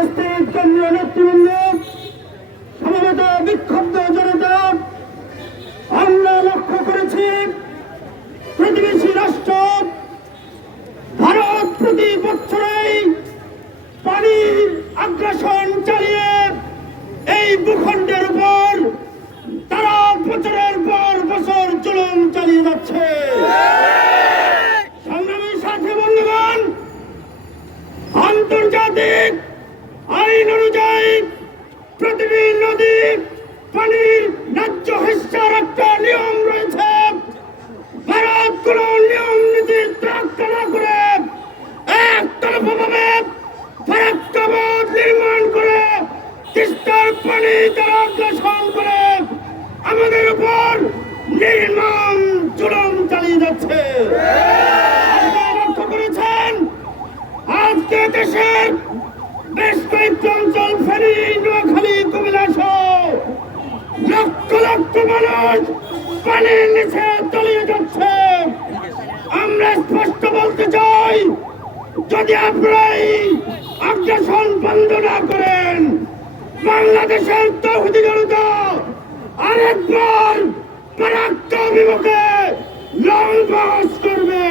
উপস্থিত কেন্দ্রীয় নেতৃবৃন্দ, সমবেত বিক্ষুব্ধ জনতা, আমরা লক্ষ্য করেছি প্রতিবেশী রাষ্ট্র ভারত প্রতি বছরেই পানির আগ্রাসন চালিয়ে এই ভূখণ্ডের উপর তারা বছরের পর বছর জুলুম চালিয়ে যাচ্ছে। সংগ্রামী সাথী বন্ধুগণ, আন্তর্জাতিক আইন অনুযায়ী প্রতিটি নদী পানির ন্যায্য হিস্সার একটা নিয়ম রয়েছে। ভারত কোন নিয়ম নীতির তোয়াক্কা না করে একতরফাভাবে ফারাক্কা বাঁধ নির্মাণ করে তিস্তার পানি তারা আগ্রাসন করে আমাদের উপর নির্মম জুলুম চালিয়ে যাচ্ছে। আপনারা লক্ষ্য করেছেন আজকে দেশের বেশ কয়েকটি অঞ্চল, ফেনী, নোয়াখালী, কুমিল্লা সহ লক্ষ লক্ষ মানুষ পানির নিচে তলিয়ে যাচ্ছে। আমরা স্পষ্ট বলতে চাই, যদি আপনারা এই আগ্রাসন বন্ধ না করেন, বাংলাদেশের তৌহিদি জনতা আরেকবার ফারাক্কা অভিমুখে লং মার্চ করবে।